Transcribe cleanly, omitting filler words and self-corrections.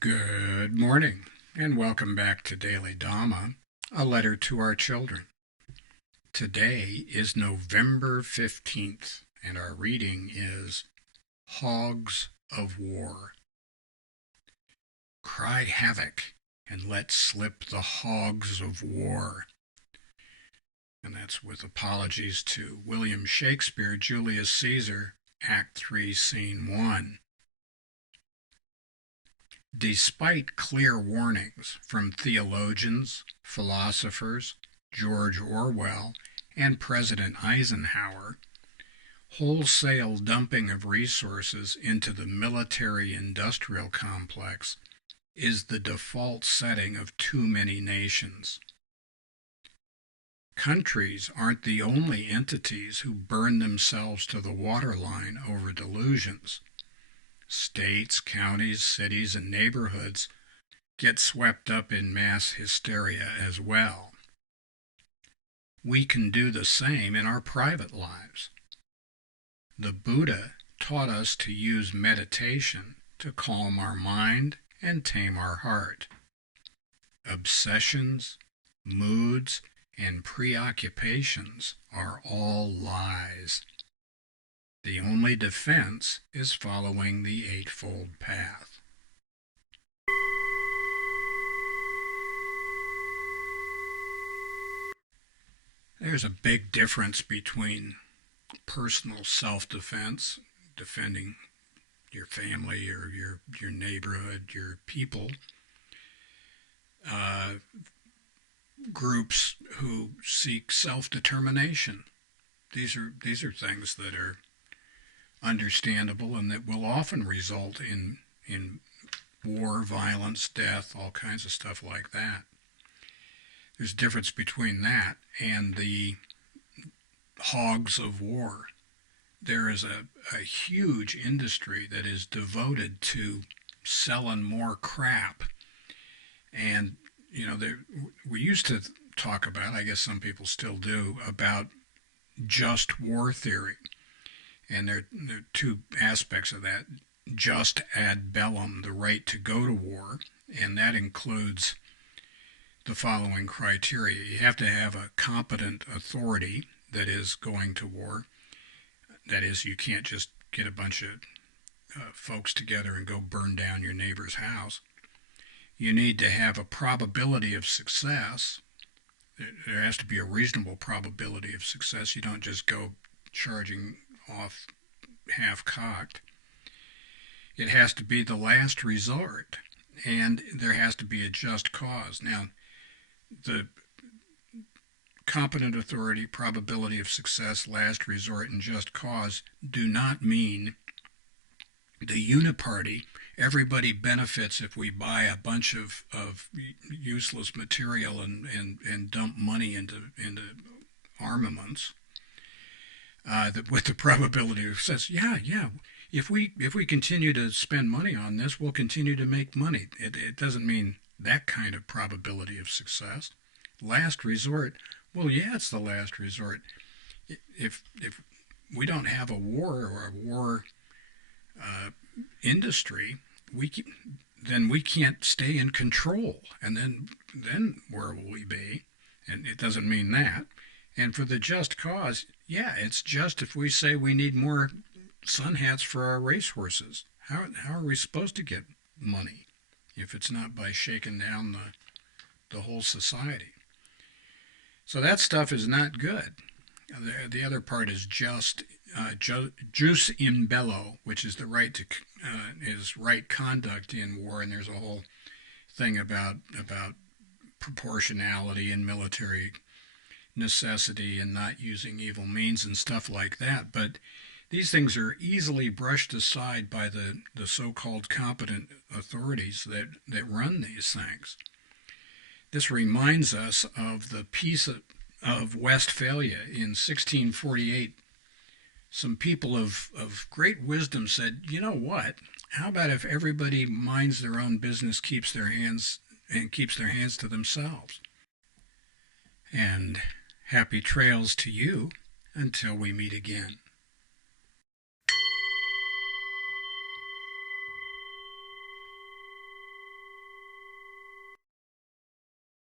Good morning, and welcome back to Daily Dhamma, a letter to our children. Today is November 15th, and our reading is Hogs of War. Cry havoc, and let slip the hogs of war. And that's with apologies to William Shakespeare, Julius Caesar, Act 3, Scene 1. Despite clear warnings from theologians, philosophers, George Orwell, and President Eisenhower, wholesale dumping of resources into the military-industrial complex is the default setting of too many nations. Countries aren't the only entities who burn themselves to the waterline over delusions. States, counties, cities, and neighborhoods get swept up in mass hysteria as well. We can do the same in our private lives. The Buddha taught us to use meditation to calm our mind and tame our heart. Obsessions, moods, and preoccupations are all lies. The only defense is following the Eightfold Path. There's a big difference between personal self-defense, defending your family or your neighborhood, your people, groups who seek self-determination. These are things that are understandable and that will often result in war, violence, death, all kinds of stuff like that. There's a difference between that and the hogs of war. There is a huge industry that is devoted to selling more crap. And, we used to talk about, I guess some people still do, about just war theory. And there are two aspects of that. Just ad bellum, the right to go to war, and that includes the following criteria. You have to have a competent authority that is going to war. That is, you can't just get a bunch of folks together and go burn down your neighbor's house. You need to have a probability of success. There has to be a reasonable probability of success. You don't just go charging off half-cocked. It has to be the last resort, and there has to be a just cause. Now, the competent authority, probability of success, last resort, and just cause do not mean the uniparty. Everybody benefits if we buy a bunch of useless material and dump money into armaments. With the probability of success, if we continue to spend money on this, we'll continue to make money. It doesn't mean that kind of probability of success. Last resort, well, yeah, it's the last resort. If we don't have a war or a war industry, then we can't stay in control, and then where will we be? And it doesn't mean that. And for the just cause, yeah, it's just if we say we need more sun hats for our racehorses. How are we supposed to get money if it's not by shaking down the whole society? So that stuff is not good. The other part is just jus in bello, which is the right to is right conduct in war, and there's a whole thing about proportionality and military necessity and not using evil means and stuff like that. But these things are easily brushed aside by the so-called competent authorities that run these things. This reminds us of the Peace of Westphalia in 1648. Some people of great wisdom said, you know what? How about if everybody minds their own business, keeps their hands to themselves? And happy trails to you until we meet again.